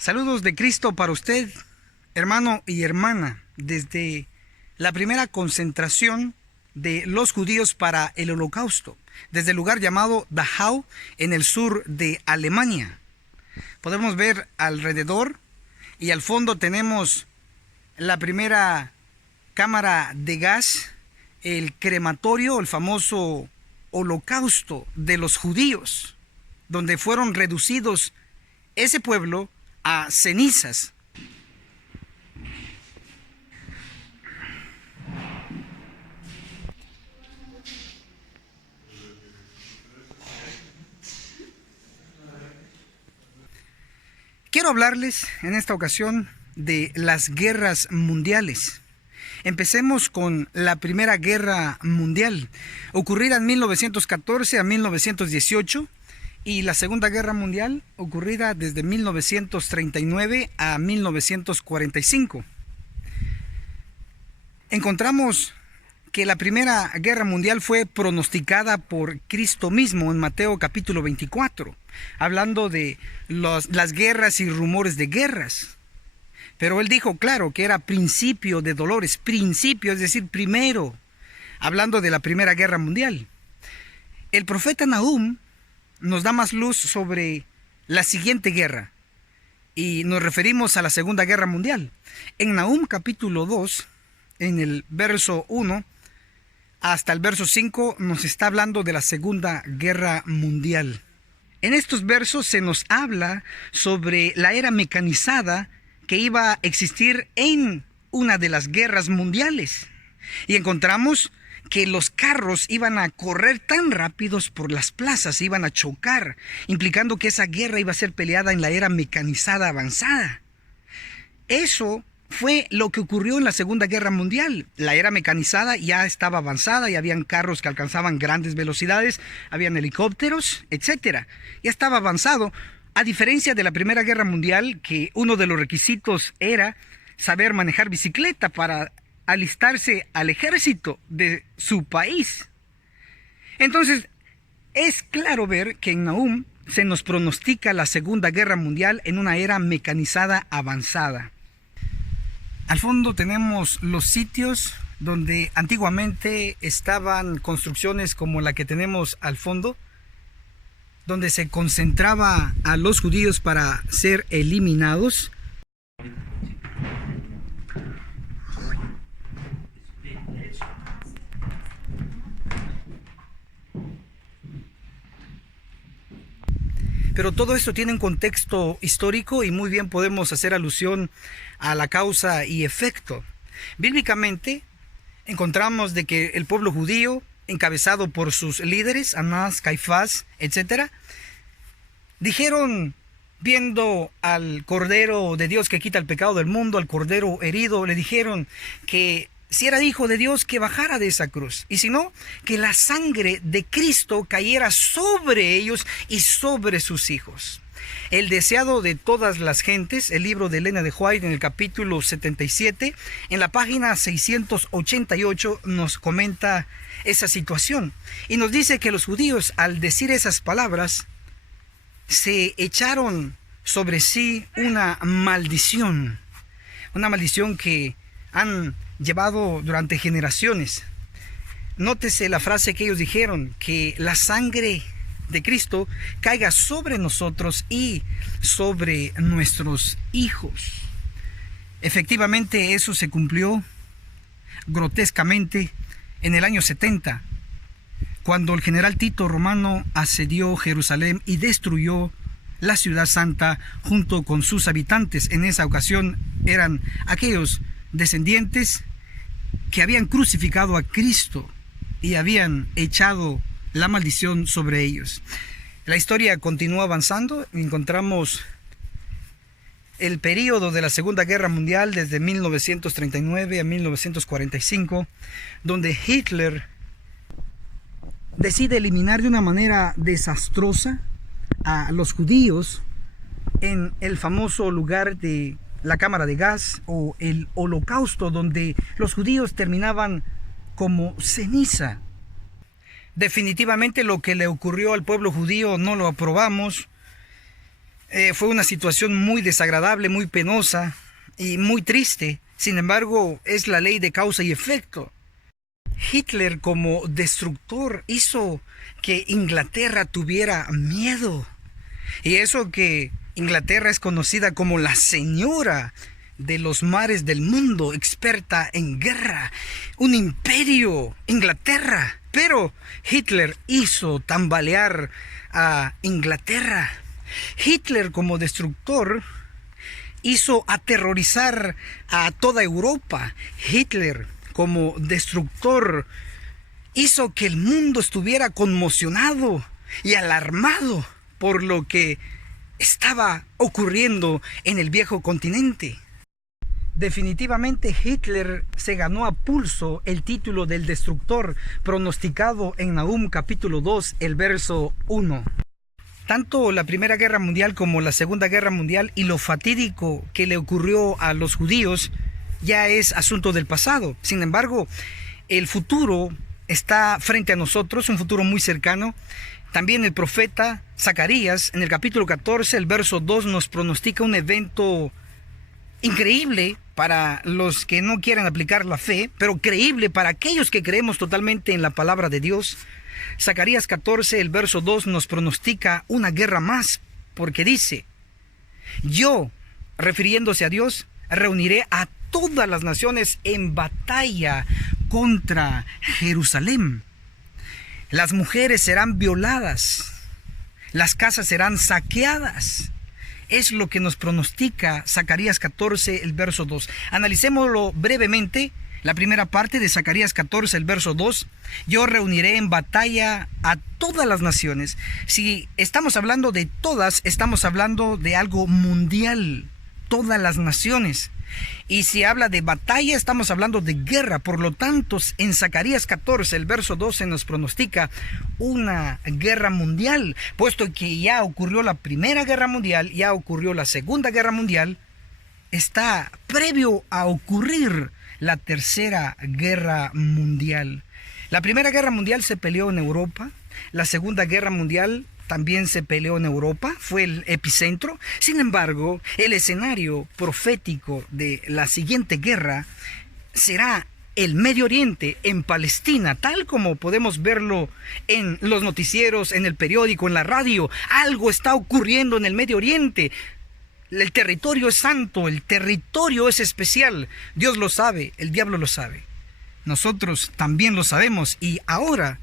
Saludos de Cristo para usted, hermano y hermana, desde la primera concentración de los judíos para el Holocausto, desde el lugar llamado Dachau, en el sur de Alemania. Podemos ver alrededor y al fondo tenemos la primera cámara de gas, el crematorio, el famoso Holocausto de los judíos, donde fueron reducidos ese pueblo a cenizas. Quiero hablarles en esta ocasión de las guerras mundiales. Empecemos con la Primera Guerra Mundial, ocurrida en 1914 a 1918, y la Segunda Guerra Mundial, ocurrida desde 1939 a 1945. Encontramos que la Primera Guerra Mundial fue pronosticada por Cristo mismo en Mateo capítulo 24, hablando de las guerras y rumores de guerras. Pero él dijo claro que era principio de dolores, principio, es decir, primero, hablando de la Primera Guerra Mundial. El profeta Nahum nos da más luz sobre la siguiente guerra y nos referimos a la Segunda Guerra Mundial. En Nahum capítulo 2, en el verso 1 hasta el verso 5, nos está hablando de la Segunda Guerra Mundial. En estos versos se nos habla sobre la era mecanizada que iba a existir en una de las guerras mundiales. Y encontramos que los carros iban a correr tan rápidos por las plazas, iban a chocar, implicando que esa guerra iba a ser peleada en la era mecanizada avanzada. Eso fue lo que ocurrió en la Segunda Guerra Mundial. La era mecanizada ya estaba avanzada, ya habían carros que alcanzaban grandes velocidades, habían helicópteros, etc. Ya estaba avanzado, a diferencia de la Primera Guerra Mundial, que uno de los requisitos era saber manejar bicicleta para alistarse al ejército de su país. Entonces, es claro ver que en Nahum se nos pronostica la Segunda Guerra Mundial en una era mecanizada avanzada. Al fondo tenemos los sitios donde antiguamente estaban construcciones como la que tenemos al fondo, donde se concentraba a los judíos para ser eliminados. Pero todo esto tiene un contexto histórico y muy bien podemos hacer alusión a la causa y efecto. Bíblicamente encontramos de que el pueblo judío, encabezado por sus líderes, Anás, Caifás, etc., dijeron, viendo al Cordero de Dios que quita el pecado del mundo, al Cordero herido, le dijeron que si era hijo de Dios, que bajara de esa cruz. Y si no, que la sangre de Cristo cayera sobre ellos y sobre sus hijos. El deseado de todas las gentes, el libro de Elena de White, en el capítulo 77, en la página 688, nos comenta esa situación. Y nos dice que los judíos, al decir esas palabras, se echaron sobre sí una maldición que han llevado durante generaciones. Nótese la frase que ellos dijeron, que la sangre de Cristo caiga sobre nosotros y sobre nuestros hijos. Efectivamente, eso se cumplió grotescamente en el año 70, cuando el general Tito Romano asedió Jerusalén y destruyó la ciudad santa junto con sus habitantes. En esa ocasión eran aquellos descendientes que habían crucificado a Cristo y habían echado la maldición sobre ellos. La historia continúa avanzando. Encontramos el período de la Segunda Guerra Mundial desde 1939 a 1945, donde Hitler decide eliminar de una manera desastrosa a los judíos en el famoso lugar de la cámara de gas o el Holocausto, donde los judíos terminaban como ceniza. Definitivamente lo que le ocurrió al pueblo judío no lo aprobamos. Fue una situación muy desagradable, muy penosa y muy triste. Sin embargo, es la ley de causa y efecto. Hitler, como destructor, hizo que Inglaterra tuviera miedo. Y eso que Inglaterra es conocida como la señora de los mares del mundo, experta en guerra, un imperio, Inglaterra. Pero Hitler hizo tambalear a Inglaterra. Hitler, como destructor, hizo aterrorizar a toda Europa. Hitler, como destructor, hizo que el mundo estuviera conmocionado y alarmado por lo que estaba ocurriendo en el viejo continente. Definitivamente Hitler se ganó a pulso el título del destructor pronosticado en Nahum capítulo 2, el verso 1. Tanto la Primera Guerra Mundial como la Segunda Guerra Mundial y lo fatídico que le ocurrió a los judíos ya es asunto del pasado. Sin embargo, el futuro está frente a nosotros, un futuro muy cercano. También el profeta Zacarías, en el capítulo 14, el verso 2, nos pronostica un evento increíble para los que no quieran aplicar la fe, pero creíble para aquellos que creemos totalmente en la palabra de Dios. Zacarías 14, el verso 2, nos pronostica una guerra más, porque dice: yo, refiriéndose a Dios, reuniré a todas las naciones en batalla contra Jerusalén. Las mujeres serán violadas, las casas serán saqueadas. Es lo que nos pronostica Zacarías 14, el verso 2. Analicémoslo brevemente. La primera parte de Zacarías 14, el verso 2. Yo reuniré en batalla a todas las naciones. Si estamos hablando de todas, estamos hablando de algo mundial. Todas las naciones. Y si habla de batalla, estamos hablando de guerra. Por lo tanto, en Zacarías 14, el verso 12, nos pronostica una guerra mundial. Puesto que ya ocurrió la Primera Guerra Mundial, ya ocurrió la Segunda Guerra Mundial, está previo a ocurrir la Tercera Guerra Mundial. La Primera Guerra Mundial se peleó en Europa. La Segunda Guerra Mundial también se peleó en Europa, fue el epicentro. Sin embargo, el escenario profético de la siguiente guerra será el Medio Oriente, en Palestina, tal como podemos verlo en los noticieros, en el periódico, en la radio. Algo está ocurriendo en el Medio Oriente. El territorio es santo, el territorio es especial. Dios lo sabe, el diablo lo sabe. Nosotros también lo sabemos, y ahora,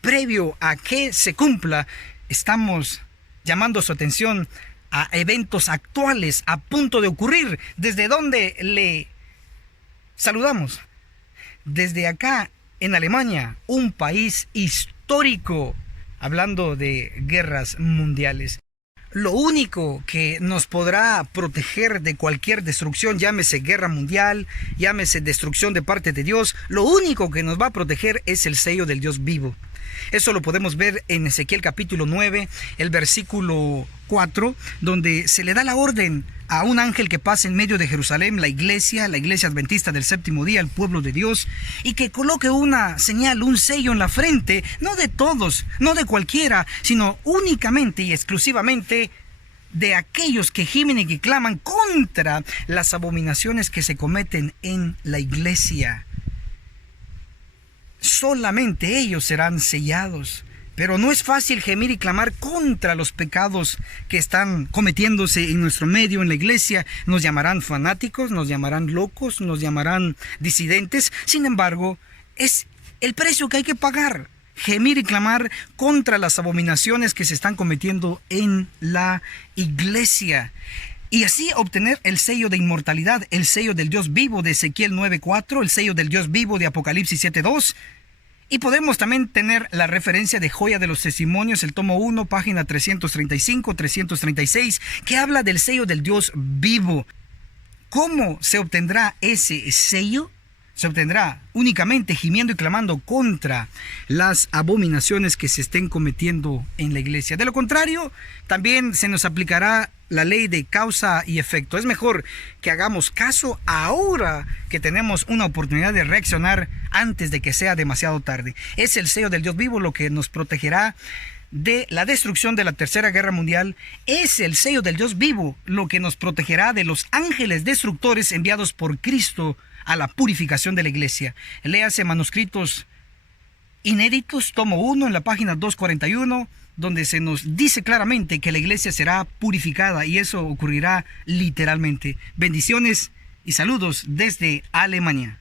previo a que se cumpla, estamos llamando su atención a eventos actuales a punto de ocurrir. ¿Desde dónde le saludamos? Desde acá, en Alemania, un país histórico, hablando de guerras mundiales. Lo único que nos podrá proteger de cualquier destrucción, llámese guerra mundial, llámese destrucción de parte de Dios, lo único que nos va a proteger es el sello del Dios vivo. Eso lo podemos ver en Ezequiel capítulo 9, el versículo 4, donde se le da la orden a un ángel que pase en medio de Jerusalén, la iglesia adventista del séptimo día, el pueblo de Dios, y que coloque una señal, un sello en la frente, no de todos, no de cualquiera, sino únicamente y exclusivamente de aquellos que gimen y que claman contra las abominaciones que se cometen en la iglesia. Solamente ellos serán sellados. Pero no es fácil gemir y clamar contra los pecados que están cometiéndose en nuestro medio, en la iglesia. Nos llamarán fanáticos, nos llamarán locos, nos llamarán disidentes. Sin embargo, es el precio que hay que pagar. Gemir y clamar contra las abominaciones que se están cometiendo en la iglesia. Y así obtener el sello de inmortalidad, el sello del Dios vivo de Ezequiel 9:4, el sello del Dios vivo de Apocalipsis 7:2. Y podemos también tener la referencia de Joya de los Testimonios, el tomo 1, página 335, 336, que habla del sello del Dios vivo. ¿Cómo se obtendrá ese sello? Se obtendrá únicamente gimiendo y clamando contra las abominaciones que se estén cometiendo en la iglesia. De lo contrario, también se nos aplicará la ley de causa y efecto. Es mejor que hagamos caso ahora que tenemos una oportunidad de reaccionar antes de que sea demasiado tarde. Es el sello del Dios vivo lo que nos protegerá de la destrucción de la Tercera Guerra Mundial es el sello del Dios vivo, lo que nos protegerá de los ángeles destructores enviados por Cristo a la purificación de la iglesia. Léase Manuscritos Inéditos, tomo 1, en la página 241, donde se nos dice claramente que la iglesia será purificada, y eso ocurrirá literalmente. Bendiciones y saludos desde Alemania.